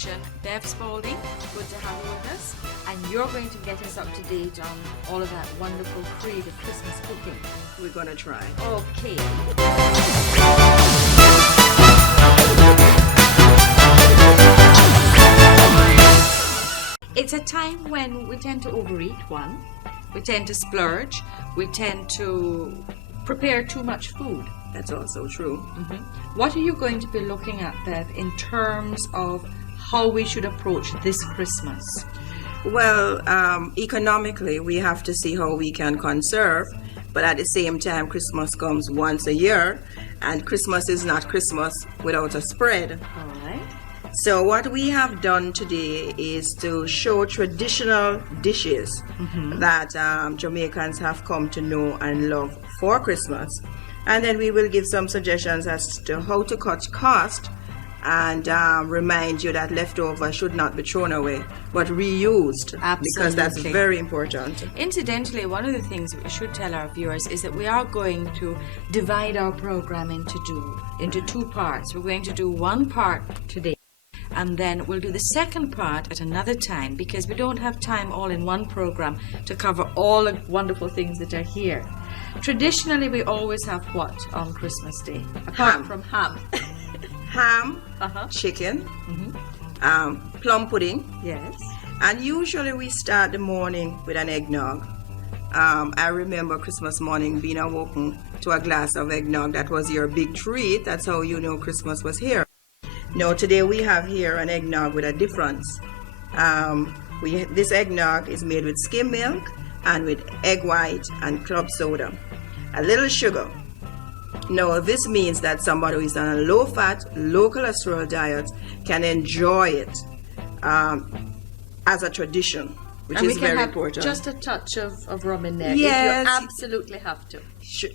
kitchen, Bev Spalding. Good to have you with us. And you're going to get us up to date on all of that wonderful creative Christmas cooking. We're gonna try. Okay. It's a time when we tend to overeat, one. We tend to splurge. We tend to prepare too much food. That's also true. What are you going to be looking at, Bev, in terms of how we should approach this Christmas? Well, economically, we have to see how we can conserve, but at the same time, Christmas comes once a year, and Christmas is not Christmas without a spread. All right. So what we have done today is to show traditional dishes that Jamaicans have come to know and love for Christmas. And then we will give some suggestions as to how to cut cost and remind you that leftover should not be thrown away, but reused. Absolutely. Because that's very important. Incidentally, one of the things we should tell our viewers is that we are going to divide our program into two parts. We're going to do one part today, and then we'll do the second part at another time, because we don't have time all in one program to cover all the wonderful things that are here. Traditionally, we always have what on Christmas Day? Apart from ham. Ham, chicken, plum pudding. Yes. And usually we start the morning with an eggnog. I remember Christmas morning being awoken to a glass of eggnog. That was your big treat. That's how you know Christmas was here. Now today we have here an eggnog with a difference. This eggnog is made with skim milk and with egg white and club soda, a little sugar. Now this means that somebody who is on a low fat, low cholesterol diet can enjoy it as a tradition, which is very important. Just a touch of rum in there. Yes. If you absolutely have to.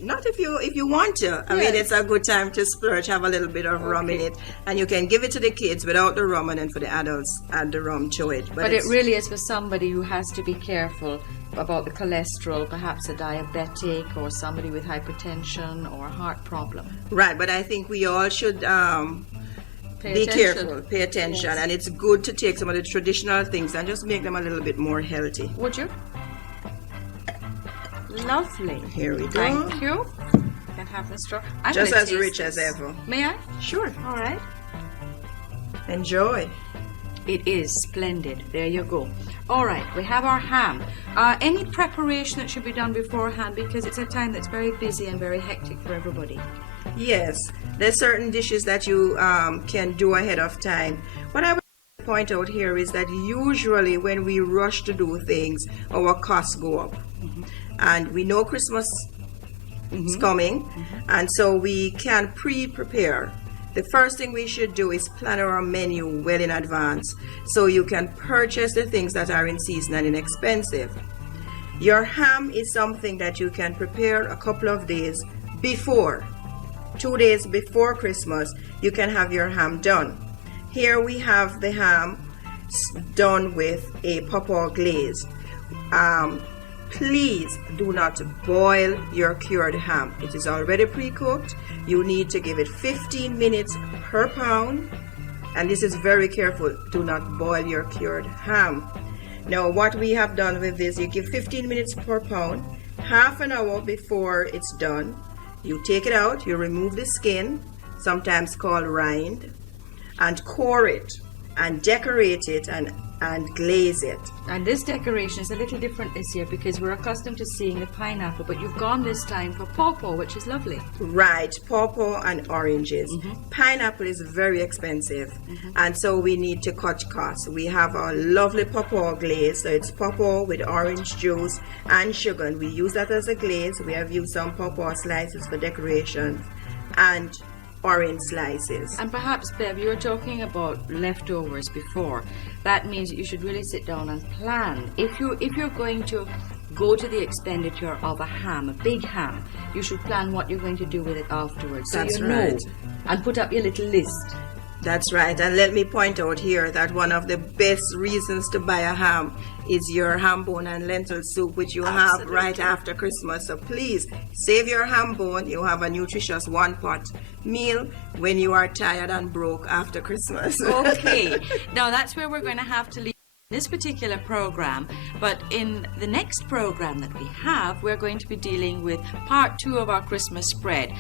Not if you want to. I mean, it's a good time to splurge, have a little bit of rum in it, and you can give it to the kids without the rum, and then for the adults, add the rum to it. But it really is for somebody who has to be careful about the cholesterol, perhaps a diabetic or somebody with hypertension or a heart problem. Right, but I think we all should be careful, pay attention, and it's good to take some of the traditional things and just make them a little bit more healthy. Would you? Lovely. Here we go. Thank you. You can have the straw. Just as rich as ever. May I? Sure. All right. Enjoy. It is splendid. There you go. All right, we have our ham. Any preparation that should be done beforehand, because it's a time that's very busy and very hectic for everybody? Yes, there's certain dishes that you can do ahead of time. What I would point out here is that usually when we rush to do things, our costs go up. And we know Christmas is coming, and so we can pre-prepare. The first thing we should do is plan our menu well in advance so you can purchase the things that are in season and inexpensive. Your ham is something that you can prepare a couple of days before. 2 days before Christmas, you can have your ham done. Here we have the ham done with a pawpaw glaze. Please do not boil your cured ham. It is already pre-cooked. You need to give it 15 minutes per pound, and this is very careful. Do not boil your cured ham. Now what we have done with this, you give 15 minutes per pound. Half an hour before it's done, you take it out, you remove the skin, sometimes called rind, and core it and decorate it and glaze it. And this decoration is a little different this year because we're accustomed to seeing the pineapple, but you've gone this time for pawpaw, which is lovely. Right, pawpaw and oranges. Pineapple is very expensive, and so we need to cut costs. We have our lovely pawpaw glaze, so it's pawpaw with orange juice and sugar, and we use that as a glaze. We have used some pawpaw slices for decoration and orange slices. And perhaps, Bev, you were talking about leftovers before. That means that you should really sit down and plan. If you're going to go to the expenditure of a ham, a big ham, you should plan what you're going to do with it afterwards. So That's you know, right. and put up your little list. That's right. And let me point out here that one of the best reasons to buy a ham is your ham bone and lentil soup, which you have right after Christmas. So please save your ham bone. You have a nutritious one-pot meal when you are tired and broke after Christmas. Okay. Now that's where we're going to have to leave this particular program, but in the next program that we have, we're going to be dealing with part 2 of our Christmas spread.